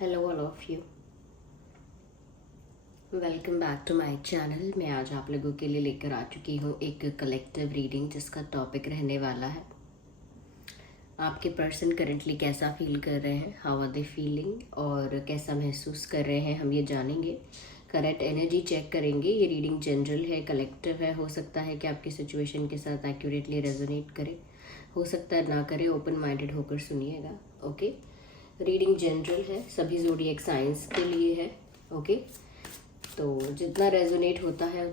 Hello all of you, welcome back to my channel. मैं आज आप लोगों के लिए लेकर आ चुकी हूँ एक कलेक्टिव रीडिंग जिसका टॉपिक रहने वाला है आपके पर्सन करेंटली कैसा फील कर रहे हैं, हाउ आर दे फीलिंग और कैसा महसूस कर रहे हैं, हम ये जानेंगे। करेक्ट एनर्जी चेक करेंगे। ये रीडिंग जनरल है, कलेक्टिव है। हो सकता है कि आपकी सिचुएशन के साथ एक्यूरेटली रेजोनेट करे, हो सकता है ना करे। ओपन माइंडेड होकर सुनिएगा। ओके, रीडिंग जनरल है, सभी ज़ोडिएक साइंस के लिए है। ओके, तो जितना रेजोनेट होता है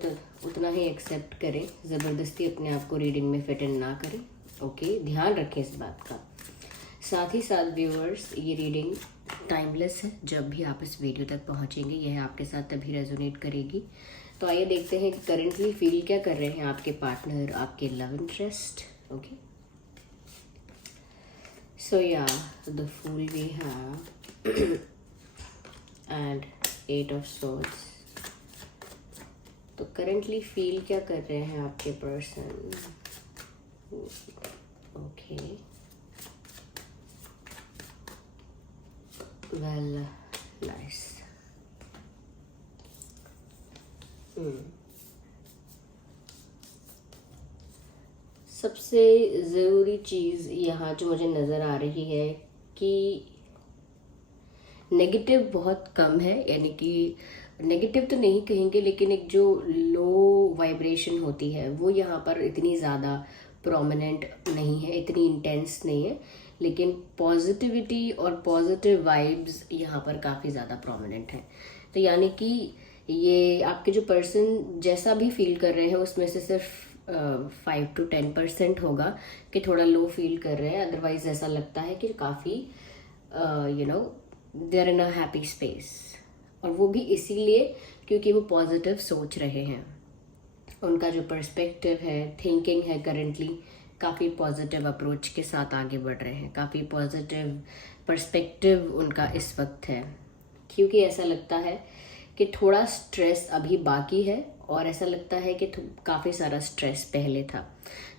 उतना ही एक्सेप्ट करें, ज़बरदस्ती अपने आप को रीडिंग में फिट इन ना करें। ओके, ध्यान रखें इस बात का। साथ ही साथ व्यूअर्स, ये रीडिंग टाइमलेस है। जब भी आप इस वीडियो तक पहुंचेंगे यह आपके साथ तभी रेजोनेट करेगी। तो आइए देखते हैं कि करेंटली फील क्या कर रहे हैं आपके पार्टनर, आपके love interest. Okay, so yeah the fool we have and 8 of swords। तो करेंटली फील क्या कर रहे हैं आपके पर्सन। Okay, well, nice. सबसे ज़रूरी चीज़ यहाँ जो मुझे नज़र आ रही है कि नेगेटिव बहुत कम है, यानी कि नेगेटिव तो नहीं कहेंगे, लेकिन एक जो लो वाइब्रेशन होती है वो यहाँ पर इतनी ज़्यादा प्रोमिनेंट नहीं है, इतनी इंटेंस नहीं है। लेकिन पॉजिटिविटी और पॉजिटिव वाइब्स यहाँ पर काफ़ी ज़्यादा प्रोमिनेंट है। तो यानी कि ये आपके जो पर्सन जैसा भी फील कर रहे हैं उसमें से सिर्फ 5 to 10% होगा कि थोड़ा लो फील कर रहे हैं। अदरवाइज ऐसा लगता है कि काफ़ी they are in a happy space. और वो भी इसीलिए क्योंकि वो पॉजिटिव सोच रहे हैं। उनका जो पर्सपेक्टिव है, थिंकिंग है, करेंटली काफ़ी पॉजिटिव अप्रोच के साथ आगे बढ़ रहे हैं। काफ़ी पॉजिटिव पर्सपेक्टिव उनका इस वक्त है, क्योंकि ऐसा लगता है कि थोड़ा स्ट्रेस अभी बाकी है और ऐसा लगता है कि काफ़ी सारा स्ट्रेस पहले था।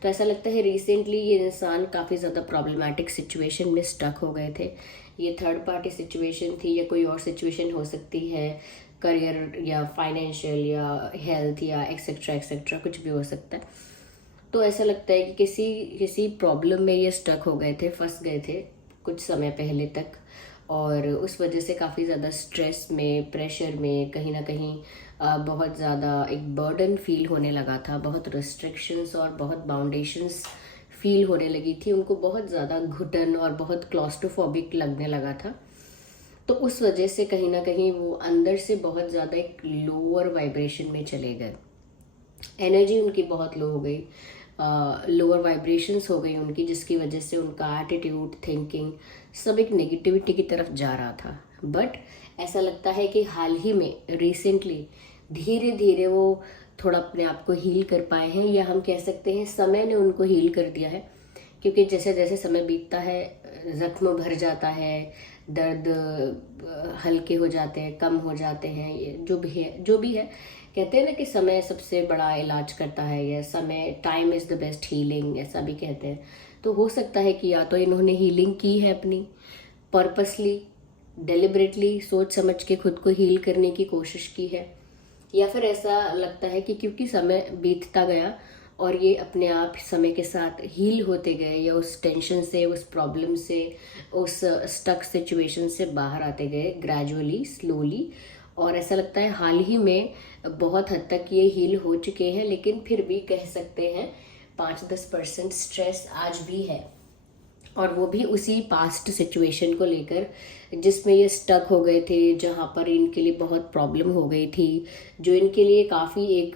तो ऐसा लगता है रिसेंटली ये इंसान काफ़ी ज़्यादा प्रॉब्लमैटिक सिचुएशन में स्टक हो गए थे। ये थर्ड पार्टी सिचुएशन थी या कोई और सिचुएशन हो सकती है, करियर या फाइनेंशियल या हेल्थ या एक्सेट्रा एक्सेट्रा, कुछ भी हो सकता है। तो ऐसा लगता है कि किसी किसी प्रॉब्लम में ये स्टक हो गए थे, फंस गए थे कुछ समय पहले तक, और उस वजह से काफ़ी ज़्यादा स्ट्रेस में, प्रेशर में, कहीं ना कहीं बहुत ज़्यादा एक बर्डन फील होने लगा था। बहुत रिस्ट्रिक्शंस और बहुत बाउंडेशंस फील होने लगी थी उनको। बहुत ज़्यादा घुटन और बहुत क्लॉस्ट्रोफोबिक लगने लगा था। तो उस वजह से कहीं ना कहीं वो अंदर से बहुत ज़्यादा एक लोअर वाइब्रेशन में चले गए। एनर्जी उनकी बहुत लो हो गई, लोअर वाइब्रेशंस हो गई उनकी, जिसकी वजह से उनका एटीट्यूड, थिंकिंग सब एक नेगेटिविटी की तरफ जा रहा था। बट ऐसा लगता है कि हाल ही में रिसेंटली धीरे धीरे वो थोड़ा अपने आप को हील कर पाए हैं, या हम कह सकते हैं समय ने उनको हील कर दिया है। क्योंकि जैसे जैसे समय बीतता है जख्म भर जाता है, दर्द हल्के हो जाते हैं, कम हो जाते हैं, ये जो भी है। कहते हैं ना कि समय सबसे बड़ा इलाज करता है, या समय, time is the best healing, ऐसा भी कहते हैं। तो हो सकता है कि या तो इन्होंने हीलिंग की है अपनी, पर्पसली, डेलिबरेटली, सोच समझ के खुद को हील करने की कोशिश की है, या फिर ऐसा लगता है कि क्योंकि समय बीतता गया और ये अपने आप समय के साथ हील होते गए, या उस टेंशन से, उस प्रॉब्लम से, उस स्टक सिचुएशन से बाहर आते गए ग्रेजुअली, स्लोली। और ऐसा लगता है हाल ही में बहुत हद तक ये हील हो चुके हैं। लेकिन फिर भी कह सकते हैं 5-10% स्ट्रेस आज भी है, और वो भी उसी पास्ट सिचुएशन को लेकर जिसमें ये स्टक हो गए थे, जहाँ पर इनके लिए बहुत प्रॉब्लम हो गई थी, जो इनके लिए काफ़ी एक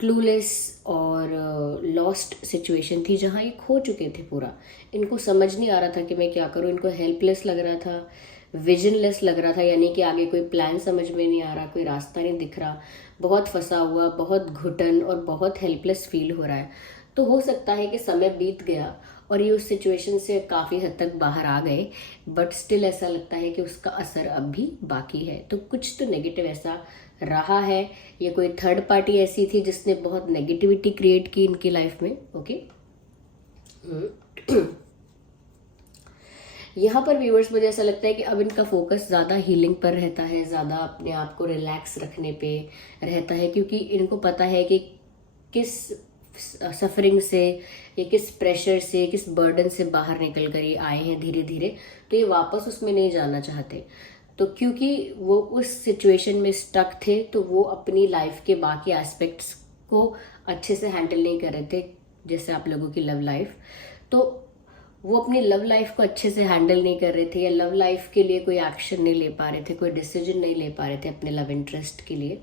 क्लूलेस और लॉस्ट सिचुएशन थी, जहाँ ये खो चुके थे पूरा। इनको समझ नहीं आ रहा था कि मैं क्या करूँ, इनको हेल्पलेस लग रहा था, विजनलेस लग रहा था, यानी कि आगे कोई प्लान समझ में नहीं आ रहा, कोई रास्ता नहीं दिख रहा, बहुत फंसा हुआ, बहुत घुटन और बहुत हेल्पलेस फील हो रहा है। तो हो सकता है कि समय बीत गया और ये उस सिचुएशन से काफ़ी हद तक बाहर आ गए, बट स्टिल ऐसा लगता है कि उसका असर अब भी बाकी है। तो कुछ तो नेगेटिव ऐसा रहा है, या कोई थर्ड पार्टी ऐसी थी जिसने बहुत नेगेटिविटी क्रिएट की इनकी लाइफ में। ओके, यहाँ पर व्यूअर्स मुझे ऐसा लगता है कि अब इनका फोकस ज़्यादा हीलिंग पर रहता है, ज़्यादा अपने आप को रिलैक्स रखने पे रहता है, क्योंकि इनको पता है कि किस सफरिंग से या किस प्रेशर से, किस बर्डन से बाहर निकल कर ये आए हैं धीरे धीरे, तो ये वापस उसमें नहीं जाना चाहते। तो क्योंकि वो उस सिचुएशन में स्टक थे, तो वो अपनी लाइफ के बाकी एस्पेक्ट्स को अच्छे से हैंडल नहीं कर रहे थे, जैसे आप लोगों की लव लाइफ। तो वो अपनी लव लाइफ को अच्छे से हैंडल नहीं कर रहे थे, या लव लाइफ के लिए कोई एक्शन नहीं ले पा रहे थे, कोई डिसीजन नहीं ले पा रहे थे अपने लव इंटरेस्ट के लिए।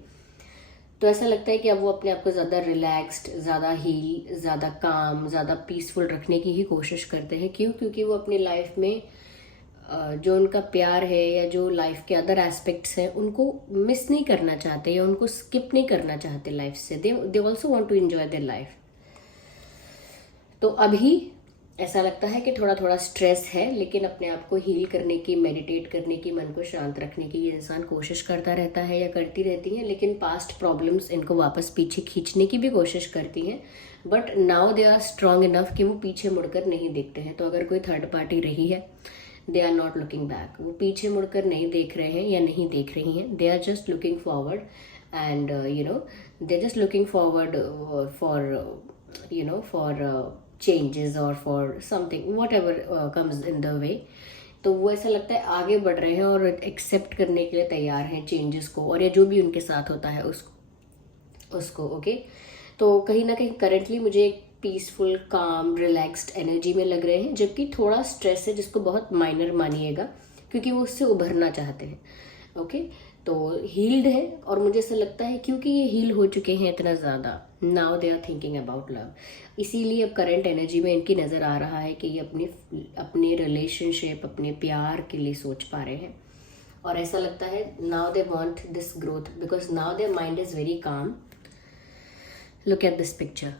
तो ऐसा लगता है कि अब वो अपने आप को ज़्यादा रिलैक्स्ड, ज़्यादा हील, ज़्यादा काम, ज़्यादा पीसफुल रखने की ही कोशिश करते हैं। क्यों? क्योंकि वो अपनी लाइफ में जो उनका प्यार है या जो लाइफ के अदर एस्पेक्ट्स हैं उनको मिस नहीं करना चाहते, या उनको स्किप नहीं करना चाहते लाइफ से। They also want to enjoy their life. तो अभी ऐसा लगता है कि थोड़ा थोड़ा स्ट्रेस है, लेकिन अपने आप को हील करने की, मेडिटेट करने की, मन को शांत रखने की ये इंसान कोशिश करता रहता है या करती रहती है। लेकिन पास्ट प्रॉब्लम्स इनको वापस पीछे खींचने की भी कोशिश करती हैं, but now they are strong enough कि वो पीछे मुड़कर नहीं देखते हैं। तो अगर कोई थर्ड पार्टी रही है, they are not looking back, वो पीछे मुड़कर नहीं देख रहे हैं या नहीं देख रही हैं। They are just looking forward, and they are just looking forward for changes or for something whatever comes in the way। तो वो ऐसा लगता है आगे बढ़ रहे हैं और एक्सेप्ट करने के लिए तैयार हैं चेंजेस को, और या जो भी उनके साथ होता है उसको ओके। तो कहीं ना कहीं करंटली मुझे एक पीसफुल, काम, रिलैक्स्ड एनर्जी में लग रहे हैं, जबकि थोड़ा स्ट्रेस है जिसको बहुत माइनर मानिएगा, क्योंकि वो उससे उभरना चाहते हैं। ओके, तो हील्ड है, और मुझे ऐसा लगता है क्योंकि ये हील हो चुके हैं इतना ज़्यादा, now they are thinking about love. इसीलिए अब करंट एनर्जी में इनकी नज़र आ रहा है कि ये अपने रिलेशनशिप, अपने प्यार के लिए सोच पा रहे हैं। और ऐसा लगता है now they want this growth, because now their mind is very calm. Look at this picture.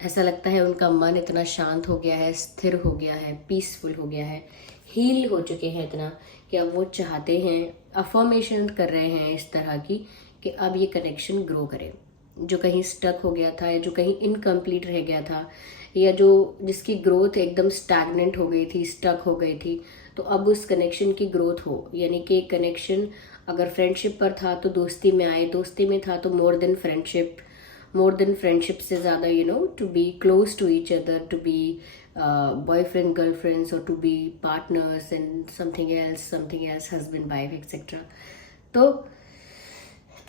ऐसा लगता है उनका मन इतना शांत हो गया है, स्थिर हो गया है, पीसफुल हो गया है, हील हो चुके हैं इतना कि अब वो चाहते हैं, अफर्मेशन कर रहे हैं इस तरह की कि अब ये कनेक्शन ग्रो करे। जो कहीं स्टक हो गया था, या जो कहीं इनकम्प्लीट रह गया था, या जो जिसकी ग्रोथ एकदम स्टैग्नेंट हो गई थी, स्टक हो गई थी, तो अब उस कनेक्शन की ग्रोथ हो। यानी कि कनेक्शन अगर फ्रेंडशिप पर था तो दोस्ती में आए, दोस्ती में था तो मोर देन फ्रेंडशिप से ज़्यादा to be close to each other, to be boyfriend girlfriends, और to be partners and something else, husband wife etcetera. तो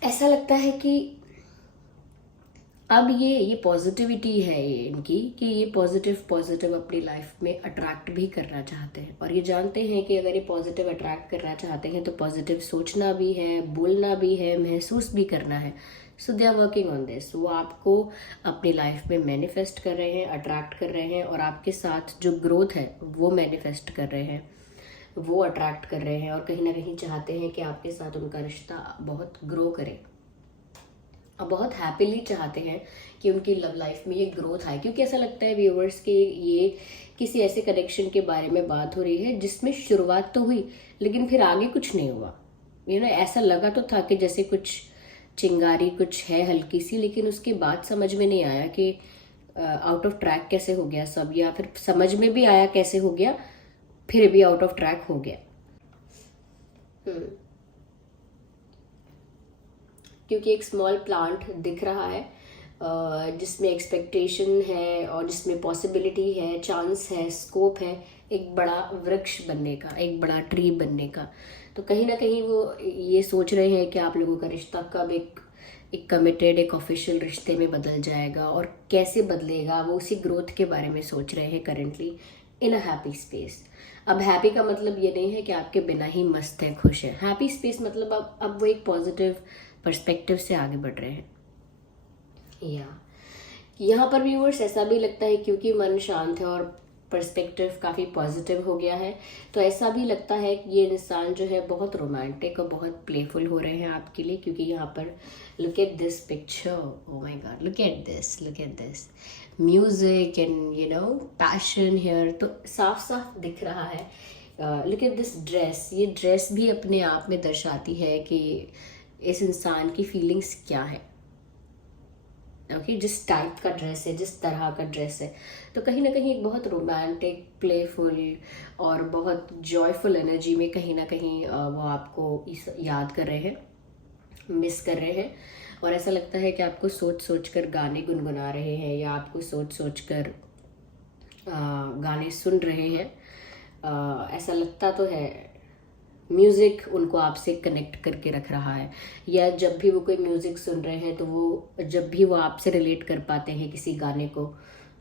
ऐसा लगता है कि अब ये पॉजिटिविटी है ये इनकी, कि ये पॉजिटिव अपनी लाइफ में अट्रैक्ट भी करना चाहते हैं, और ये जानते हैं कि अगर ये पॉजिटिव अट्रैक्ट करना चाहते हैं तो पॉजिटिव सोचना भी है, बोलना भी है, महसूस भी करना है। So they are working on this. वो आपको अपनी लाइफ में मैनिफेस्ट कर रहे हैं, अट्रैक्ट कर रहे हैं, और आपके साथ जो ग्रोथ है वो मैनिफेस्ट कर रहे हैं, वो अट्रैक्ट कर रहे हैं, और कहीं ना कहीं चाहते हैं कि आपके साथ उनका रिश्ता बहुत ग्रो करे, और बहुत हैप्पीली चाहते हैं कि उनकी लव लाइफ में ये ग्रोथ आए। क्योंकि ऐसा लगता है व्यूअर्स कि ये किसी ऐसे कनेक्शन के बारे में बात हो रही है जिसमें शुरुआत तो हुई, लेकिन फिर आगे कुछ नहीं हुआ। ऐसा लगा तो था कि जैसे कुछ चिंगारी कुछ है हल्की सी, लेकिन उसके बाद समझ में नहीं आया कि आउट ऑफ ट्रैक कैसे हो गया सब, या फिर समझ में भी आया कैसे हो गया, फिर भी आउट ऑफ ट्रैक हो गया। क्योंकि एक स्मॉल प्लांट दिख रहा है जिसमें एक्सपेक्टेशन है, और जिसमें पॉसिबिलिटी है, चांस है, स्कोप है एक बड़ा वृक्ष बनने का, एक बड़ा ट्री बनने का। तो कहीं ना कहीं वो ये सोच रहे हैं कि आप लोगों का रिश्ता कब एक कमिटेड, एक ऑफिशियल रिश्ते में बदल जाएगा, और कैसे बदलेगा, वो उसी ग्रोथ के बारे में सोच रहे हैं currently in a happy space. अब हैप्पी का मतलब ये नहीं है कि आपके बिना ही मस्त है, खुश है। हैप्पी स्पेस मतलब अब वो एक पॉजिटिव पर्सपेक्टिव से आगे बढ़ रहे हैं। यहाँ पर व्यूअर्स ऐसा भी लगता है क्योंकि मन शांत है और पर्सपेक्टिव काफ़ी पॉजिटिव हो गया है, तो ऐसा भी लगता है कि ये इंसान जो है बहुत रोमांटिक और बहुत प्लेफुल हो रहे हैं आपके लिए। क्योंकि यहाँ पर look at this picture, oh my God, look at this music and passion here. तो साफ साफ दिख रहा है। लुक एट दिस ड्रेस, ये ड्रेस भी अपने आप में दर्शाती है कि इस इंसान की फीलिंग्स क्या है। ओके, जिस टाइप का ड्रेस है, जिस तरह का ड्रेस है, तो कहीं ना कहीं एक बहुत रोमांटिक, प्लेफुल और बहुत जॉयफुल एनर्जी में कहीं ना कहीं वो आपको याद कर रहे हैं, मिस कर रहे हैं। और ऐसा लगता है कि आपको सोच सोच कर गाने गुनगुना रहे हैं, या आपको सोच सोच कर गाने सुन रहे हैं। ऐसा लगता तो है। म्यूज़िक उनको आपसे कनेक्ट करके रख रहा है, या जब भी वो कोई म्यूज़िक सुन रहे हैं तो वो जब भी वो आपसे रिलेट कर पाते हैं किसी गाने को,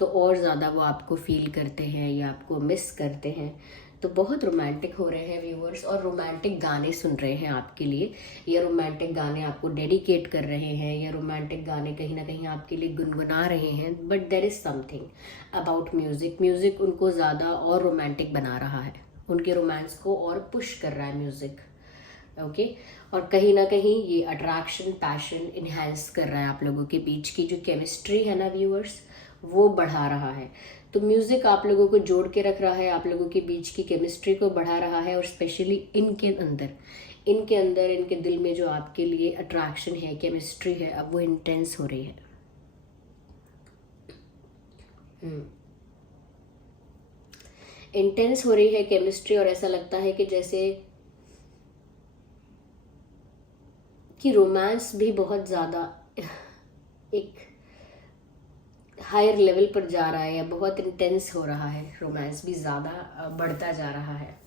तो और ज़्यादा वो आपको फील करते हैं या आपको मिस करते हैं। तो बहुत रोमांटिक हो रहे हैं व्यूअर्स, और रोमांटिक गाने सुन रहे हैं आपके लिए, या रोमांटिक गाने आपको डेडिकेट कर रहे हैं, या रोमांटिक गाने कहीं ना कहीं आपके लिए गुनगुना रहे हैं। But there is something about music, music उनको ज़्यादा और रोमांटिक बना रहा है, उनके रोमांस को और पुश कर रहा है म्यूज़िक। ओके, और कहीं ना कहीं ये अट्रैक्शन, पैशन इन्हेंस कर रहा है आप लोगों के बीच की जो केमिस्ट्री है ना व्यूअर्स, वो बढ़ा रहा है। तो म्यूज़िक आप लोगों को जोड़ के रख रहा है, आप लोगों के बीच की केमिस्ट्री को बढ़ा रहा है, और स्पेशली इनके अंदर इनके दिल में जो आपके लिए अट्रैक्शन है, केमिस्ट्री है, अब वो इंटेंस हो रही है। इंटेंस हो रही है केमिस्ट्री, और ऐसा लगता है कि जैसे कि रोमांस भी बहुत ज़्यादा एक हायर लेवल पर जा रहा है, या बहुत इंटेंस हो रहा है, रोमांस भी ज़्यादा बढ़ता जा रहा है,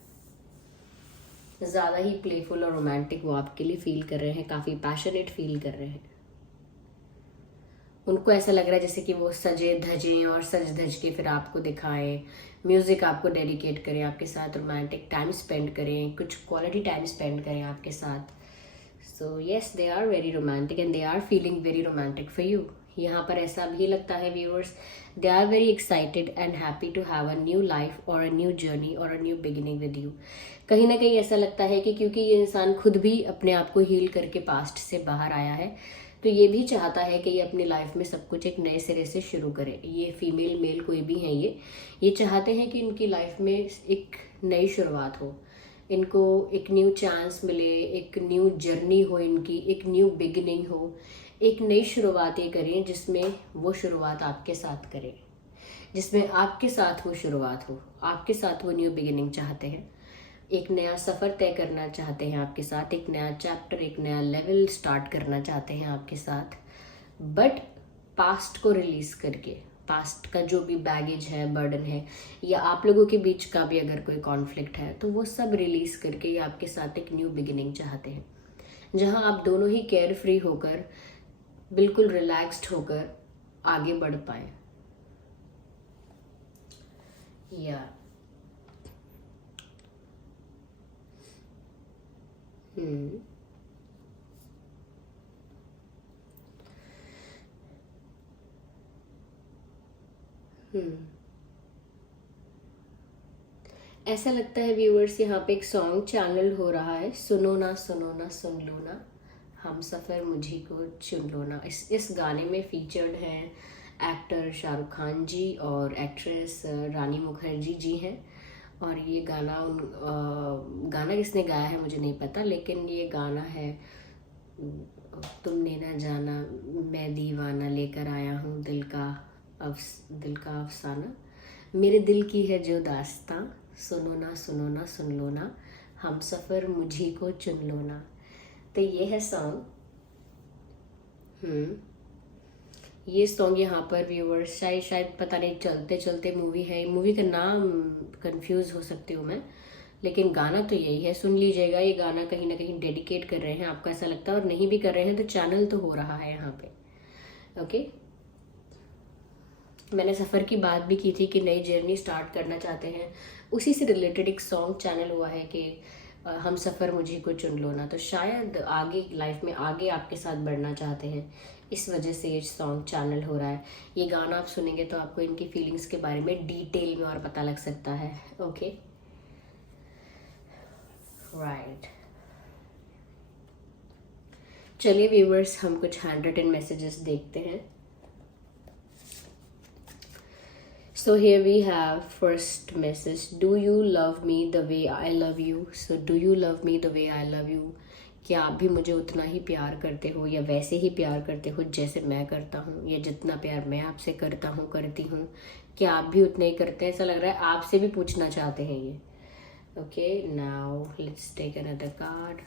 ज़्यादा ही प्लेफुल और रोमांटिक वो आपके लिए फील कर रहे हैं, काफ़ी पैशनेट फील कर रहे हैं। उनको ऐसा लग रहा है जैसे कि वो सजे धजे और सज धज के फिर आपको दिखाएं, म्यूज़िक आपको डेडिकेट करें, आपके साथ रोमांटिक टाइम स्पेंड करें, कुछ क्वालिटी टाइम स्पेंड करें आपके साथ। So yes, they are very romantic and they are feeling very romantic for you. यहाँ पर ऐसा भी लगता है viewers, they are very excited and happy to have a new life और अ न्यू जर्नी और a new beginning with you. कहीं ना कहीं ऐसा लगता है कि क्योंकि ये इंसान खुद भी अपने आप को हील करके पास्ट से बाहर आया है, तो ये भी चाहता है कि ये अपनी लाइफ में सब कुछ एक नए सिरे से शुरू करे। ये फीमेल मेल कोई भी है, ये चाहते हैं कि इनकी लाइफ में एक नई शुरुआत हो, इनको एक न्यू चांस मिले, एक न्यू जर्नी हो इनकी, एक न्यू बिगिनिंग हो, एक नई शुरुआत ये करें जिसमें वो शुरुआत आपके साथ करें, जिसमें आपके साथ वो शुरुआत हो, आपके साथ वो न्यू बिगिनिंग चाहते हैं, एक नया सफ़र तय करना चाहते हैं आपके साथ, एक नया चैप्टर, एक नया लेवल स्टार्ट करना चाहते हैं आपके साथ। बट पास्ट को रिलीज़ करके, पास्ट का जो भी बैगेज है, बर्डन है, या आप लोगों के बीच का भी अगर कोई कॉन्फ्लिक्ट है, तो वो सब रिलीज़ करके ये आपके साथ एक न्यू बिगिनिंग चाहते हैं, जहां आप दोनों ही केयर फ्री होकर, बिल्कुल रिलैक्स्ड होकर आगे बढ़ पाए। या हम्म हम्म ऐसा लगता है व्यूअर्स, यहाँ पे एक सॉन्ग चैनल हो रहा है, सुनो ना सुनो ना सुन लो ना, हम सफ़र मुझी को चुन लो ना। इस गाने में फीचर्ड हैं एक्टर शाहरुख खान जी और एक्ट्रेस रानी मुखर्जी जी हैं। और ये गाना गाना किसने गाया है मुझे नहीं पता, लेकिन ये गाना है तुमने ना जाना मैं दीवाना, लेकर आया हूँ दिल का अफसाना, मेरे दिल की है जो दास्तां, सुनो ना सुन लो ना, हम सफ़र मुझी को चुन लो ना। तो ये है सॉन्ग। ये सॉन्ग यहाँ पर व्यूअर्स शायद पता नहीं, चलते चलते मूवी है, मूवी का नाम कंफ्यूज हो सकती हूँ मैं, लेकिन गाना तो यही है, सुन लीजिएगा। ये गाना कहीं ना कहीं डेडिकेट कर रहे हैं, आपको ऐसा लगता है, और नहीं भी कर रहे हैं तो चैनल तो हो रहा है यहाँ पे। ओके, मैंने सफ़र की बात भी की थी कि नई जर्नी स्टार्ट करना चाहते हैं, उसी से रिलेटेड एक सॉन्ग चैनल हुआ है कि हम सफ़र मुझे को चुन लो ना। तो शायद आगे लाइफ में आगे आपके साथ बढ़ना चाहते हैं, इस वजह से ये सॉन्ग चैनल हो रहा है। ये गाना आप सुनेंगे तो आपको इनकी फीलिंग्स के बारे में डिटेल में और पता लग सकता है। Okay, right. चलिए व्यूवर्स, हम कुछ हैंड रिटन मैसेजेस देखते हैं। So here we have first message, do you love me the way I love you? So do you love me the way I love you? क्या आप भी मुझे उतना ही प्यार करते हो या वैसे ही प्यार करते हो जैसे मैं करता हूँ, या जितना प्यार मैं आपसे करता हूँ करती हूँ, क्या आप भी उतना ही करते हैं? ऐसा लग रहा है आपसे भी पूछना चाहते हैं ये। Okay, now let's take another card.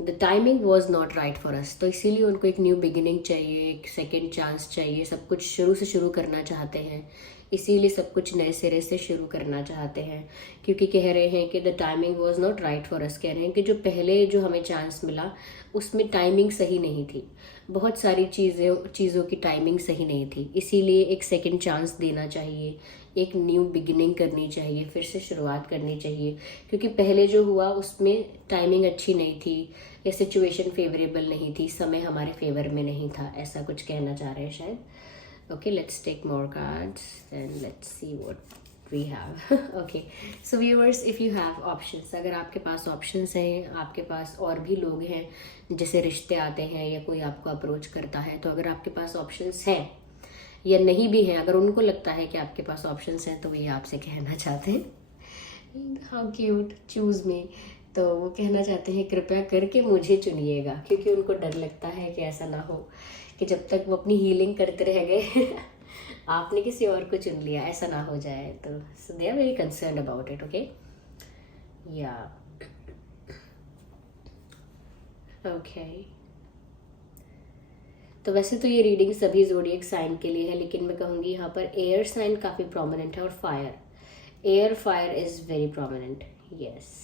The timing was not right for us. तो इसीलिए उनको एक न्यू बिगिनिंग चाहिए, एक सेकेंड चांस चाहिए, सब कुछ शुरू से शुरू करना चाहते हैं, इसीलिए सब कुछ नए सिरे से शुरू करना चाहते हैं। क्योंकि कह रहे हैं कि the timing was not right for अस, कह रहे हैं कि जो पहले जो हमें चांस मिला उसमें टाइमिंग सही नहीं थी, बहुत सारी चीज़ों की टाइमिंग सही नहीं थी, इसीलिए एक सेकेंड चांस देना चाहिए, एक न्यू बिगिनिंग करनी चाहिए, फिर से शुरुआत करनी चाहिए। क्योंकि पहले जो हुआ उसमें टाइमिंग अच्छी नहीं थी, या सिचुएशन फेवरेबल नहीं थी, समय हमारे फेवर में नहीं था, ऐसा कुछ कहना चाह रहे हैं शायद। Okay, let's take more cards and let's see what we have. Okay, so viewers, if you have options, अगर आपके पास ऑप्शंस हैं, आपके पास और भी लोग हैं जैसे रिश्ते आते हैं या कोई आपको अप्रोच करता है, तो अगर आपके पास ऑप्शंस हैं या नहीं भी हैं, अगर उनको लगता है कि आपके पास ऑप्शंस हैं तो ये आपसे कहना चाहते हैं हाउ क्यूट चूज मी। तो वो कहना चाहते हैं कृपया करके मुझे चुनिएगा, क्योंकि उनको डर लगता है कि ऐसा ना हो कि जब तक वो अपनी हीलिंग करते रह गए आपने किसी और को चुन लिया, ऐसा ना हो जाए। तो so they are very concern about it. Okay, yeah okay, तो वैसे तो ये रीडिंग सभी ज़ोडिएक साइन के लिए है, लेकिन मैं कहूँगी यहाँ पर एयर साइन काफ़ी प्रोमिनेंट है, और fire is very prominent. Yes,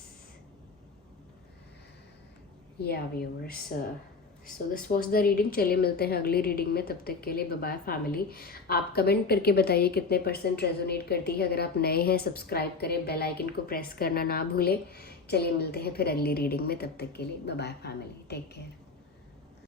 yeah viewers, so this was the reading. चलिए मिलते हैं अगली रीडिंग में, तब तक के लिए बाय बाय फैमिली। आप कमेंट करके बताइए कितने % रेजोनेट करती है। अगर आप नए हैं सब्सक्राइब करें, बेल आइकन को प्रेस करना ना भूलें। चलिए मिलते हैं फिर अगली रीडिंग में, तब तक के लिए bye bye family, take care.